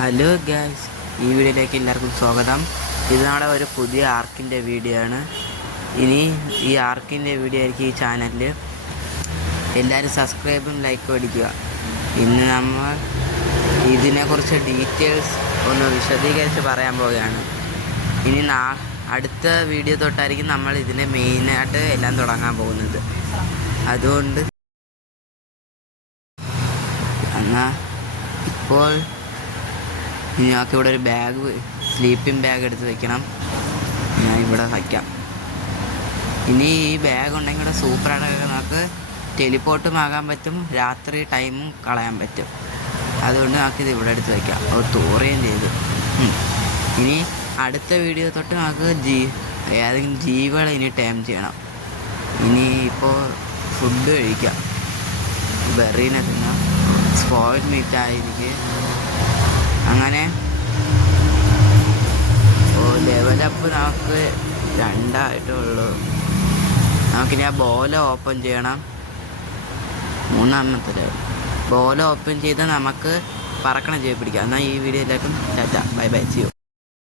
Hello guys, ഈ വീഡിയോയിലേക്ക് എല്ലാവർക്കും സ്വാഗതം. ഇത് നമ്മുടെ ഒരു പുതിയ ആർക്കിൻ്റെ വീഡിയോ ആണ്. ഇനി ഈ ആർക്കിൻ്റെ വീഡിയോ ആയിരിക്കും ഈ ചാനലിൽ. എല്ലാവരും സബ്സ്ക്രൈബും ലൈക്കും അടിക്കുക. ഇന്ന് നമ്മൾ ഇതിനെക്കുറിച്ച് ഡീറ്റെയിൽസ് ഒന്ന് വിശദീകരിച്ച് പറയാൻ പോവുകയാണ്. ഇനി അടുത്ത വീഡിയോ തൊട്ടായിരിക്കും നമ്മൾ ഇതിനെ മെയിനായിട്ട് എല്ലാം തുടങ്ങാൻ പോകുന്നത്. അതുകൊണ്ട് എന്നാൽ ഇപ്പോൾ ഞങ്ങൾക്ക് ഇവിടെ ഒരു ബാഗ്, സ്ലീപ്പിംഗ് ബാഗ് എടുത്ത് വയ്ക്കണം. ഞാൻ ഇവിടെ വയ്ക്കാം. ഇനി ഈ ബാഗ് ഉണ്ടെങ്കിൽ ഇവിടെ സൂപ്പറായിട്ട് നമുക്ക് ടെലിപ്പോർട്ടും ആകാൻ പറ്റും, രാത്രി ടൈമും കളയാൻ പറ്റും. അതുകൊണ്ട് നമുക്കിത് ഇവിടെ എടുത്ത് വയ്ക്കാം. തോറുകയും ചെയ്തു. ഇനി അടുത്ത വീഡിയോ തൊട്ട് നമുക്ക് ഏതെങ്കിലും ജീവികളെ ഇനി ടൈം ചെയ്യണം. ഇനി ഇപ്പോൾ ഫുഡ് കഴിക്കാം. ബെറീനെ തിന്നാം. സ്പോയിൽഡ് മീറ്റ് ആയിരിക്കും. അങ്ങനെ ലെവലപ്പ് നമുക്ക് 2 ഉള്ളൂ. നമുക്കിനി ആ ബോല ഓപ്പൺ ചെയ്യണം. 3 ബോല ഓപ്പൺ ചെയ്ത് നമുക്ക് പറക്കണം ചെയ്ത് പിടിക്കാം. എന്നാൽ ഈ വീഡിയോ എല്ലാവർക്കും tata, bye bye, see U.